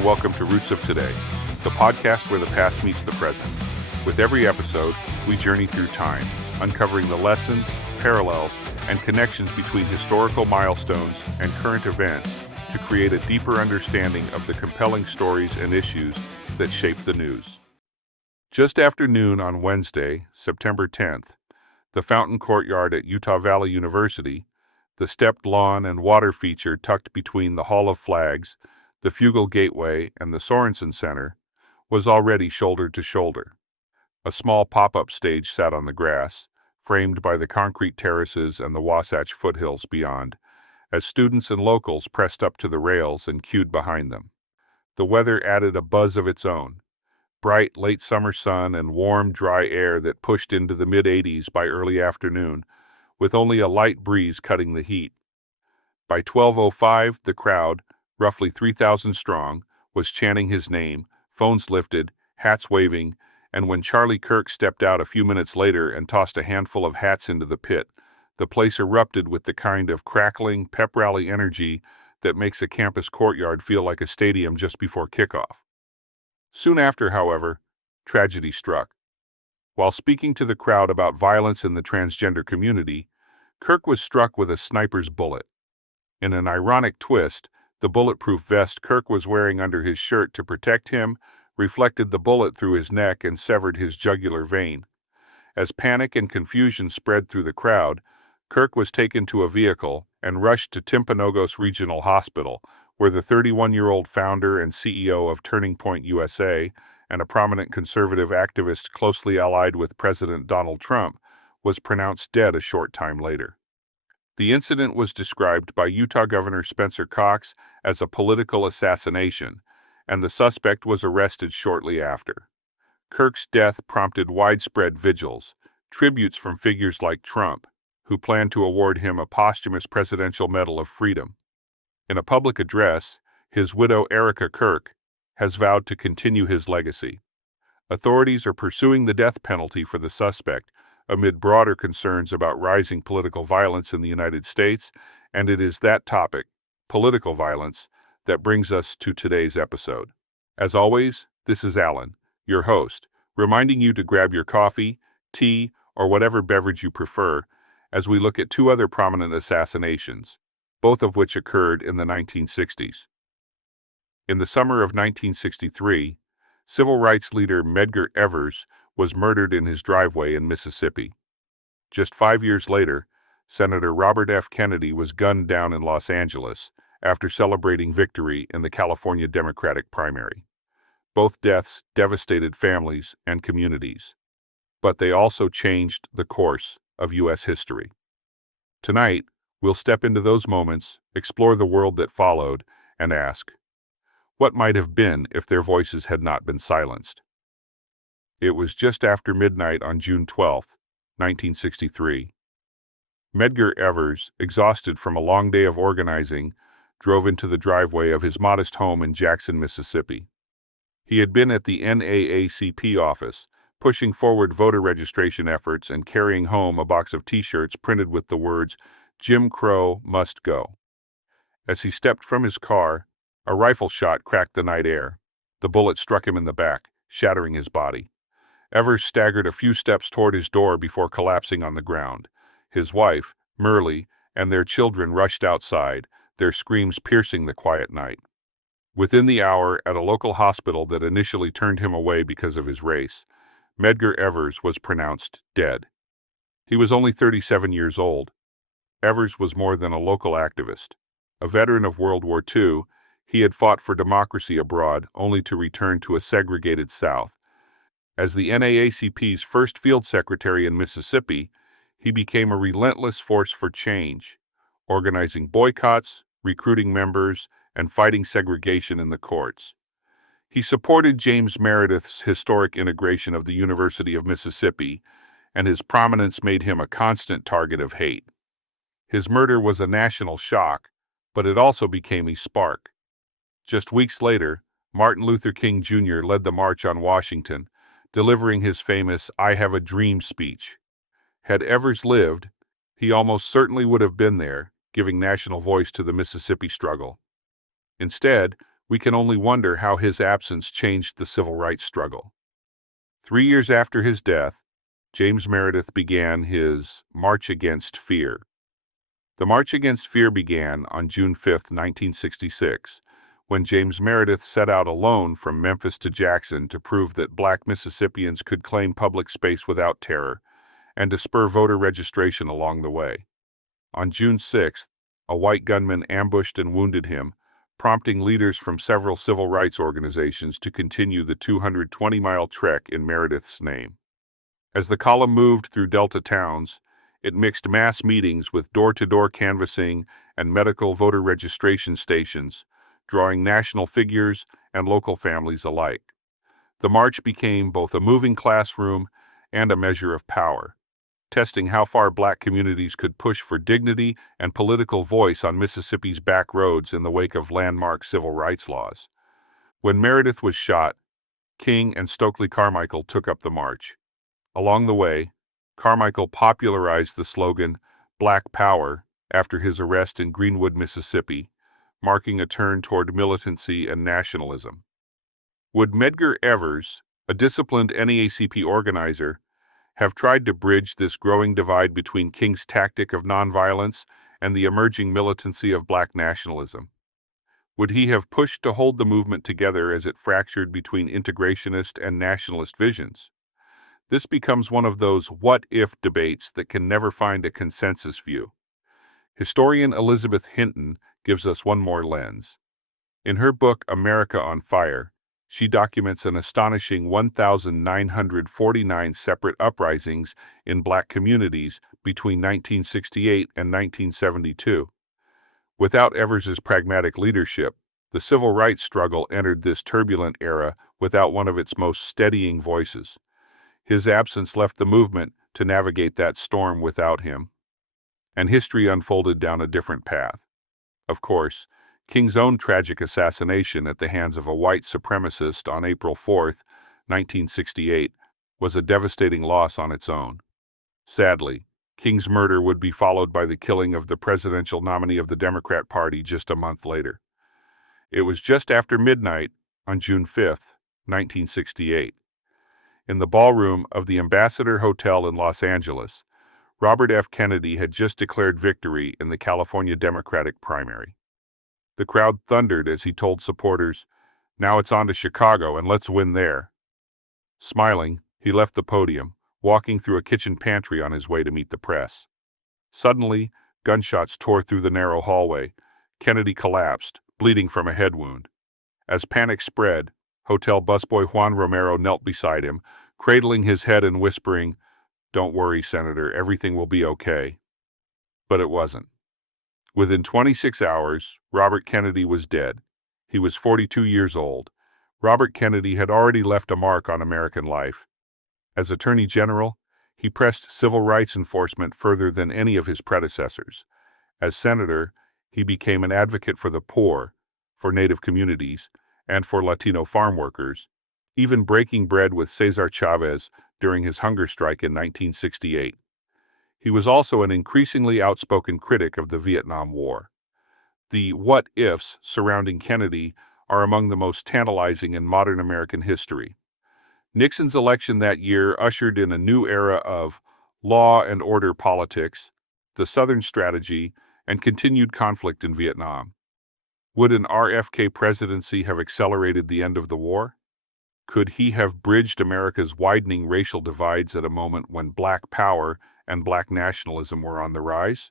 and welcome to Roots of Today, the podcast where the past meets the present. With every episode, we journey through time, uncovering the lessons, parallels, and connections between historical milestones and current events to create a deeper understanding of the compelling stories and issues that shape the news. Just after noon on Wednesday, September 10th, the fountain courtyard at Utah Valley University, the stepped lawn and water feature tucked between the Hall of Flags, the Fugal Gateway, and the Sorensen Center, was already shoulder to shoulder. A small pop-up stage sat on the grass, framed by the concrete terraces and the Wasatch foothills beyond, as students and locals pressed up to the rails and queued behind them. The weather added a buzz of its own. Bright late summer sun and warm, dry air that pushed into the mid-80s by early afternoon, with only a light breeze cutting the heat. By 12:05, the crowd, roughly 3,000 strong, was chanting his name, phones lifted, hats waving, and when Charlie Kirk stepped out a few minutes later and tossed a handful of hats into the pit, the place erupted with the kind of crackling, pep rally energy that makes a campus courtyard feel like a stadium just before kickoff. Soon after, however, tragedy struck. While speaking to the crowd about violence in the transgender community, Kirk was struck with a sniper's bullet. In an ironic twist, the bulletproof vest Kirk was wearing under his shirt to protect him reflected the bullet through his neck and severed his jugular vein. As panic and confusion spread through the crowd, Kirk was taken to a vehicle and rushed to Timpanogos Regional Hospital, where the 31-year-old founder and CEO of Turning Point USA and a prominent conservative activist closely allied with President Donald Trump was pronounced dead a short time later. The incident was described by Utah Governor Spencer Cox as a political assassination, and the suspect was arrested shortly after. Kirk's death prompted widespread vigils, tributes from figures like Trump, who planned to award him a posthumous Presidential Medal of Freedom. In a public address, his widow Erica Kirk has vowed to continue his legacy. Authorities are pursuing the death penalty for the suspect, amid broader concerns about rising political violence in the United States, and it is that topic, political violence, that brings us to today's episode. As always, this is Alan, your host, reminding you to grab your coffee, tea, or whatever beverage you prefer, as we look at two other prominent assassinations, both of which occurred in the 1960s. In the summer of 1963, civil rights leader Medgar Evers was murdered in his driveway in Mississippi. Just 5 years later, Senator Robert F. Kennedy was gunned down in Los Angeles after celebrating victory in the California Democratic primary. Both deaths devastated families and communities, but they also changed the course of U.S. history. Tonight, we'll step into those moments, explore the world that followed, and ask, what might have been if their voices had not been silenced? It was just after midnight on June 12, 1963. Medgar Evers, exhausted from a long day of organizing, drove into the driveway of his modest home in Jackson, Mississippi. He had been at the NAACP office, pushing forward voter registration efforts and carrying home a box of T-shirts printed with the words, "Jim Crow must go." As he stepped from his car, a rifle shot cracked the night air. The bullet struck him in the back, shattering his body. Evers staggered a few steps toward his door before collapsing on the ground. His wife, Merle, and their children rushed outside, their screams piercing the quiet night. Within the hour, at a local hospital that initially turned him away because of his race, Medgar Evers was pronounced dead. He was only 37 years old. Evers was more than a local activist. A veteran of World War II, he had fought for democracy abroad only to return to a segregated South. As the NAACP's first field secretary in Mississippi, he became a relentless force for change, organizing boycotts, recruiting members, and fighting segregation in the courts. He supported James Meredith's historic integration of the University of Mississippi, and his prominence made him a constant target of hate. His murder was a national shock, but it also became a spark. Just weeks later, Martin Luther King Jr. led the March on Washington, delivering his famous "I Have a Dream" speech. Had Evers lived, he almost certainly would have been there, giving national voice to the Mississippi struggle. Instead, We can only wonder how his absence changed the civil rights struggle. 3 years after his death, James Meredith began his March Against Fear. The March Against Fear began on June 5, 1966, when James Meredith set out alone from Memphis to Jackson to prove that black Mississippians could claim public space without terror and to spur voter registration along the way. On June 6th, a white gunman ambushed and wounded him, prompting leaders from several civil rights organizations to continue the 220-mile trek in Meredith's name. As the column moved through Delta towns, it mixed mass meetings with door-to-door canvassing and medical voter registration stations, drawing national figures and local families alike. The march became both a moving classroom and a measure of power, testing how far black communities could push for dignity and political voice on Mississippi's back roads in the wake of landmark civil rights laws. When Meredith was shot, King and Stokely Carmichael took up the march. Along the way, Carmichael popularized the slogan, "Black Power," after his arrest in Greenwood, Mississippi, marking a turn toward militancy and nationalism. Would Medgar Evers, a disciplined NAACP organizer, have tried to bridge this growing divide between King's tactic of nonviolence and the emerging militancy of black nationalism? Would he have pushed to hold the movement together as it fractured between integrationist and nationalist visions? This becomes one of those what-if debates that can never find a consensus view. Historian Elizabeth Hinton gives us one more lens. In her book America on Fire, she documents an astonishing 1,949 separate uprisings in black communities between 1968 and 1972. Without Evers's pragmatic leadership, the civil rights struggle entered this turbulent era without one of its most steadying voices. His absence left the movement to navigate that storm without him, and history unfolded down a different path. Of course, King's own tragic assassination at the hands of a white supremacist on April 4, 1968, was a devastating loss on its own. Sadly, King's murder would be followed by the killing of the presidential nominee of the Democrat Party just a month later. It was just after midnight on June 5, 1968. In the ballroom of the Ambassador Hotel in Los Angeles, Robert F. Kennedy had just declared victory in the California Democratic primary. The crowd thundered as he told supporters, "Now it's on to Chicago and let's win there." Smiling, he left the podium, walking through a kitchen pantry on his way to meet the press. Suddenly, gunshots tore through the narrow hallway. Kennedy collapsed, bleeding from a head wound. As panic spread, hotel busboy Juan Romero knelt beside him, cradling his head and whispering, "Don't worry, Senator, everything will be okay." But it wasn't. Within 26 hours, Robert Kennedy was dead. He was 42 years old. Robert Kennedy had already left a mark on American life. As Attorney General, he pressed civil rights enforcement further than any of his predecessors. As Senator, he became an advocate for the poor, for Native communities, and for Latino farm workers, even breaking bread with Cesar Chavez during his hunger strike in 1968. He was also an increasingly outspoken critic of the Vietnam War. The what-ifs surrounding Kennedy are among the most tantalizing in modern American history. Nixon's election that year ushered in a new era of law and order politics, the Southern strategy, and continued conflict in Vietnam. Would an RFK presidency have accelerated the end of the war? Could he have bridged America's widening racial divides at a moment when black power and black nationalism were on the rise?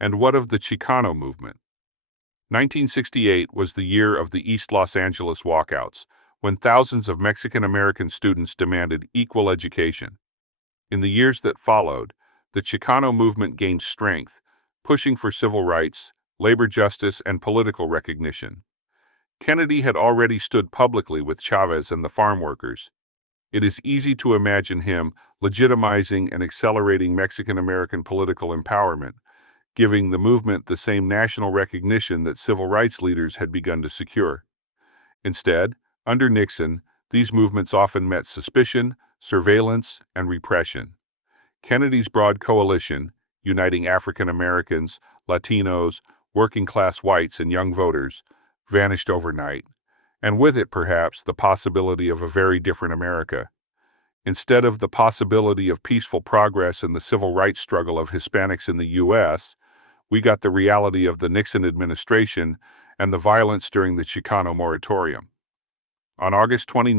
And what of the Chicano movement? 1968 was the year of the East Los Angeles walkouts, when thousands of Mexican-American students demanded equal education. In the years that followed, the Chicano movement gained strength, pushing for civil rights, labor justice, and political recognition. Kennedy had already stood publicly with Chavez and the farm workers. It is easy to imagine him legitimizing and accelerating Mexican-American political empowerment, giving the movement the same national recognition that civil rights leaders had begun to secure. Instead, under Nixon, these movements often met suspicion, surveillance, and repression. Kennedy's broad coalition, uniting African Americans, Latinos, working-class whites, and young voters, vanished overnight, and with it, perhaps, the possibility of a very different America. Instead of the possibility of peaceful progress in the civil rights struggle of Hispanics in the U.S., we got the reality of the Nixon administration and the violence during the Chicano moratorium. On August 29,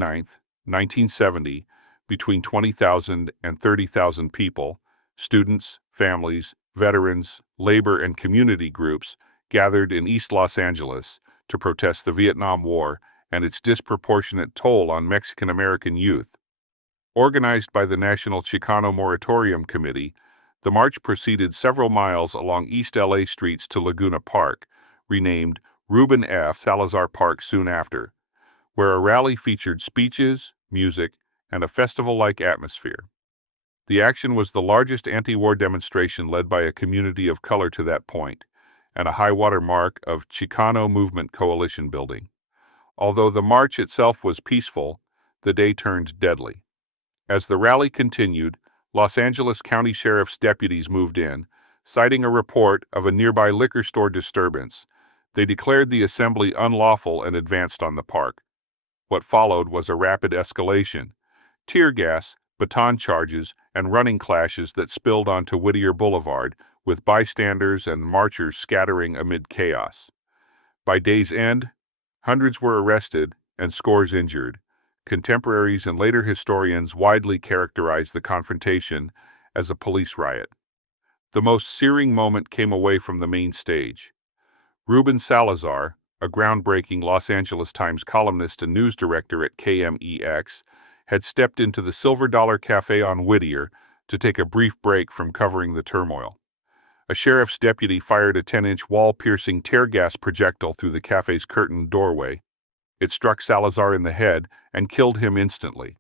1970, between 20,000 and 30,000 people, students, families, veterans, labor, and community groups gathered in East Los Angeles to protest the Vietnam War and its disproportionate toll on Mexican-American youth. Organized by the National Chicano Moratorium Committee, the march proceeded several miles along East LA streets to Laguna Park, renamed Ruben F. Salazar Park soon after, where a rally featured speeches, music, and a festival-like atmosphere. The action was the largest anti-war demonstration led by a community of color to that point, and a high-water mark of Chicano movement coalition building. Although the march itself was peaceful, the day turned deadly. As the rally continued, Los Angeles County Sheriff's deputies moved in, citing a report of a nearby liquor store disturbance. They declared the assembly unlawful and advanced on the park. What followed was a rapid escalation: tear gas, baton charges, and running clashes that spilled onto Whittier Boulevard, with bystanders and marchers scattering amid chaos. By day's end, hundreds were arrested and scores injured. Contemporaries and later historians widely characterized the confrontation as a police riot. The most searing moment came away from the main stage. Ruben Salazar, a groundbreaking Los Angeles Times columnist and news director at KMEX, had stepped into the Silver Dollar Cafe on Whittier to take a brief break from covering the turmoil. A sheriff's deputy fired a 10-inch wall-piercing tear gas projectile through the cafe's curtained doorway. It struck Salazar in the head and killed him instantly.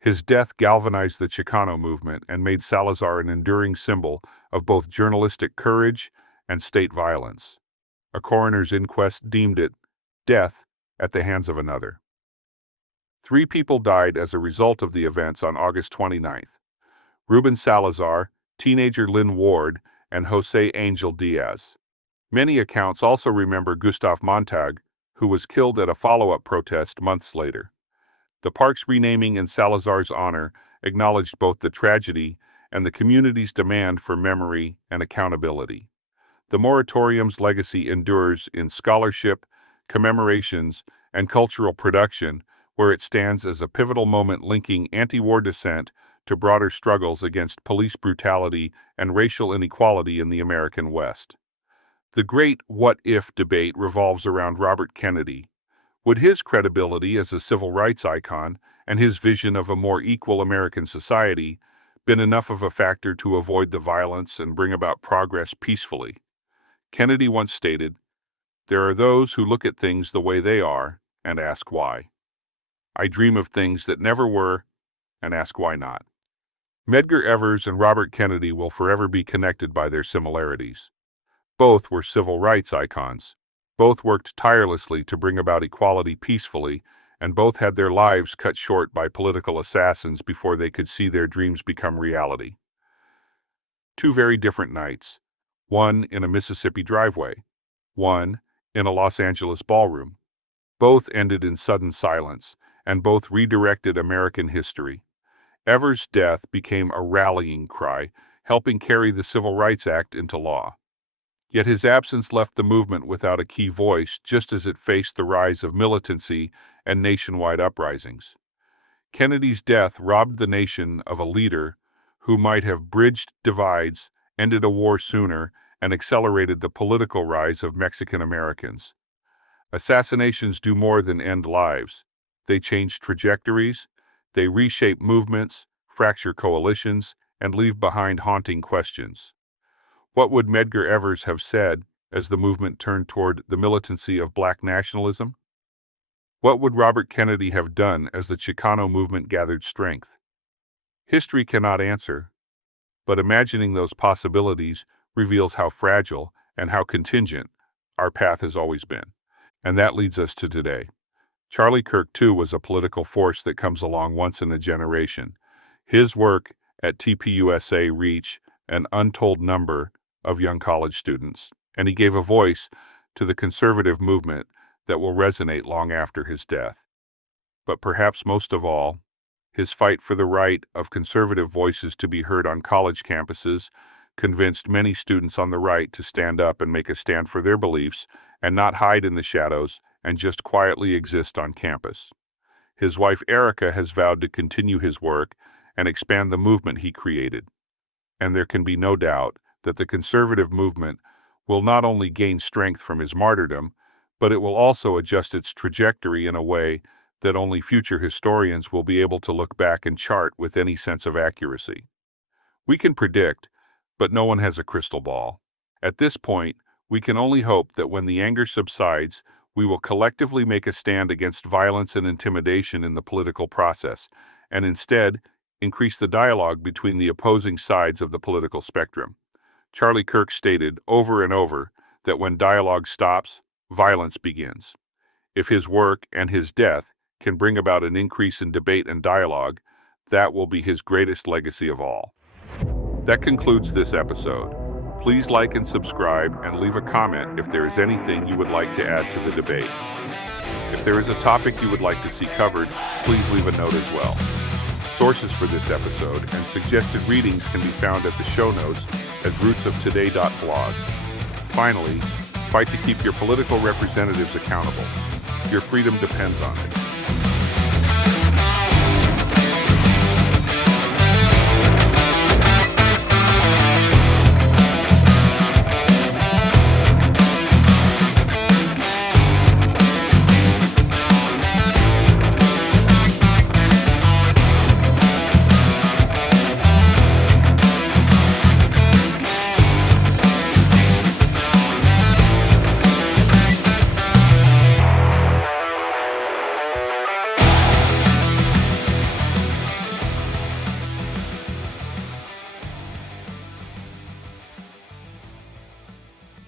His death galvanized the Chicano movement and made Salazar an enduring symbol of both journalistic courage and state violence. A coroner's inquest deemed it death at the hands of another. 3 people died as a result of the events on August 29th. Ruben Salazar, teenager Lynn Ward, and Jose Angel Diaz. Many accounts also remember Gustave Montag, who was killed at a follow-up protest months later. The park's renaming in Salazar's honor acknowledged both the tragedy and the community's demand for memory and accountability. The moratorium's legacy endures in scholarship, commemorations, and cultural production, where it stands as a pivotal moment linking anti-war dissent to broader struggles against police brutality and racial inequality in the American West. The great what-if debate revolves around Robert Kennedy. Would his credibility as a civil rights icon and his vision of a more equal American society been enough of a factor to avoid the violence and bring about progress peacefully? Kennedy once stated, "There are those who look at things the way they are and ask why. I dream of things that never were and ask why not." Medgar Evers and Robert Kennedy will forever be connected by their similarities. Both were civil rights icons. Both worked tirelessly to bring about equality peacefully, and both had their lives cut short by political assassins before they could see their dreams become reality. 2 very different nights. One in a Mississippi driveway. One in a Los Angeles ballroom. Both ended in sudden silence, and both redirected American history. Evers' death became a rallying cry, helping carry the Civil Rights Act into law. Yet his absence left the movement without a key voice, just as it faced the rise of militancy and nationwide uprisings. Kennedy's death robbed the nation of a leader who might have bridged divides, ended a war sooner, and accelerated the political rise of Mexican Americans. Assassinations do more than end lives. They change trajectories, they reshape movements, fracture coalitions, and leave behind haunting questions. What would Medgar Evers have said as the movement turned toward the militancy of black nationalism? What would Robert Kennedy have done as the Chicano movement gathered strength? History cannot answer, but imagining those possibilities reveals how fragile and how contingent our path has always been. And that leads us to today. Charlie Kirk, too, was a political force that comes along once in a generation. His work at TPUSA reached an untold number of young college students, and he gave a voice to the conservative movement that will resonate long after his death. But perhaps most of all, his fight for the right of conservative voices to be heard on college campuses convinced many students on the right to stand up and make a stand for their beliefs and not hide in the shadows and just quietly exist on campus. His wife Erica has vowed to continue his work and expand the movement he created. And there can be no doubt that the conservative movement will not only gain strength from his martyrdom, but it will also adjust its trajectory in a way that only future historians will be able to look back and chart with any sense of accuracy. We can predict, but no one has a crystal ball. At this point, we can only hope that when the anger subsides, we will collectively make a stand against violence and intimidation in the political process, and instead, increase the dialogue between the opposing sides of the political spectrum. Charlie Kirk stated over and over that when dialogue stops, violence begins. If his work and his death can bring about an increase in debate and dialogue, that will be his greatest legacy of all. That concludes this episode. Please like and subscribe and leave a comment if there is anything you would like to add to the debate. If there is a topic you would like to see covered, please leave a note as well. Sources for this episode and suggested readings can be found at the show notes as rootsoftoday.blog. Finally, fight to keep your political representatives accountable. Your freedom depends on it.